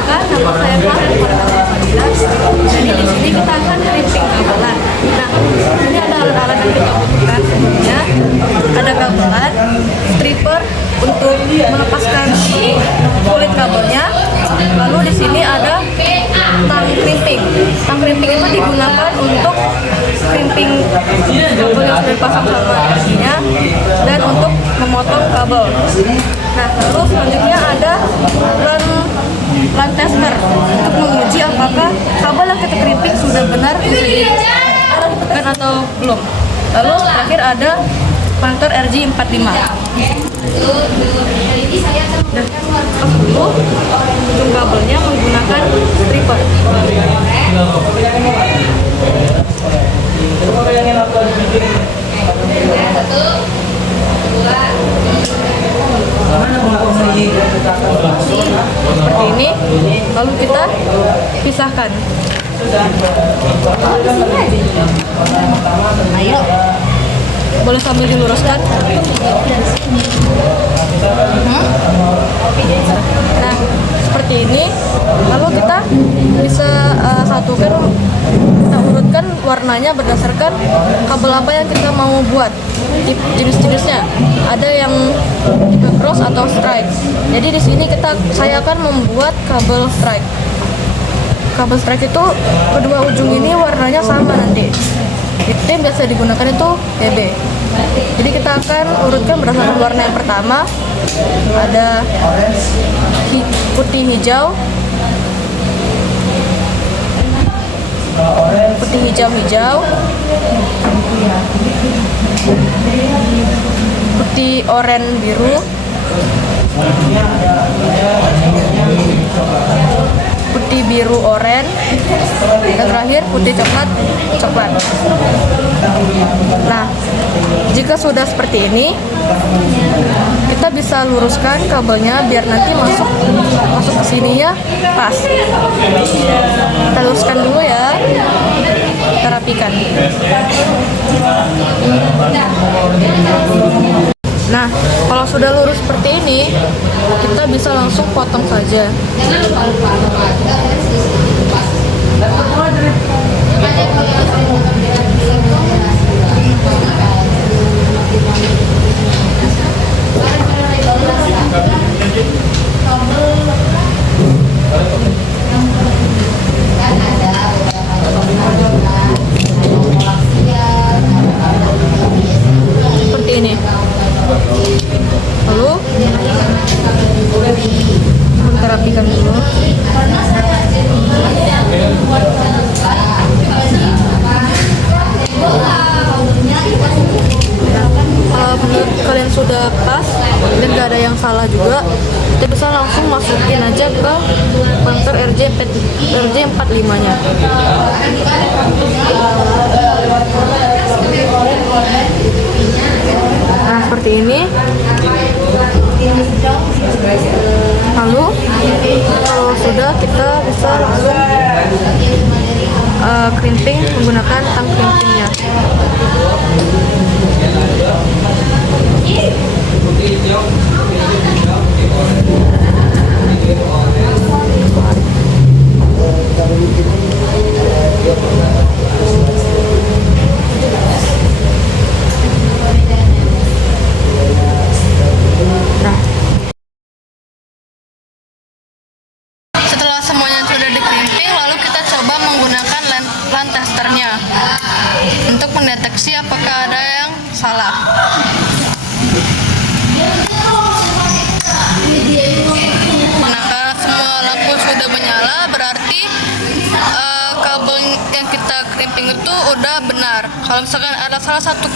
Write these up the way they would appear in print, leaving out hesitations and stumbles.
Perkenalkan, nama saya Fadila. Jadi di sini kita akan crimping kabelan. Nah, ini ada alat-alat yang kita butuhkan. Sebelumnya ada gabelan, stripper untuk melepaskan kulit kabelnya. Lalu di sini ada tang crimping. Tang crimping itu digunakan untuk crimping kabel yang sudah dipasang sama energinya dan untuk memotong kabel. Nah, lalu selanjutnya ada LAN tester untuk menguji apakah kabel yang kita crimping sudah benar bisa ditekan atau belum. Lalu terakhir ada Panther RJ45. Dan pas dulu ujung kabelnya menggunakan stripper. Seperti ini, lalu kita pisahkan. Ayo, boleh sambil diluruskan. Nah, seperti ini. Lalu kita bisa satukan, kita urutkan warnanya berdasarkan kabel apa yang kita mau buat. Jenis-jenisnya ada yang tipe cross atau strike. Jadi di sini saya akan membuat kabel strike. Kabel strike itu kedua ujung ini warnanya sama nanti. Itu yang biasa digunakan itu PB. Jadi kita akan urutkan berdasarkan warna yang pertama. Ada putih hijau, putih hijau-hijau, putih oranye biru, putih biru oranye, dan terakhir putih coklat. Nah, jika sudah seperti ini, kita bisa luruskan kabelnya biar nanti masuk ke sini ya pas. Kita luruskan dulu ya. Kita rapikan. Nah, kalau sudah lurus seperti ini, kita bisa langsung potong saja. Seperti ini. Lalu kita rapikan dulu. Menurut kalian sudah pas dan gak ada yang salah juga, kita bisa langsung masukin aja ke Panther RJ45 nya. Nah, seperti ini. Lalu kalau sudah, kita bisa langsung crimping menggunakan tang crimpingnya. Setelah semuanya sudah di-crimping, lalu kita coba menggunakan LAN testernya untuk mendeteksi apakah ada yang salah. Nah, semua lampu sudah menyala, berarti kabel yang kita crimping itu udah benar. Kalau misalkan ada salah satu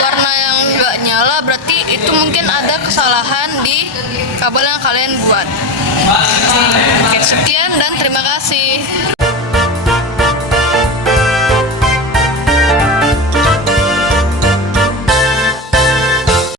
warna yang nggak nyala, berarti itu mungkin ada kesalahan di kabel yang kalian buat. Oke, sekian dan terima kasih.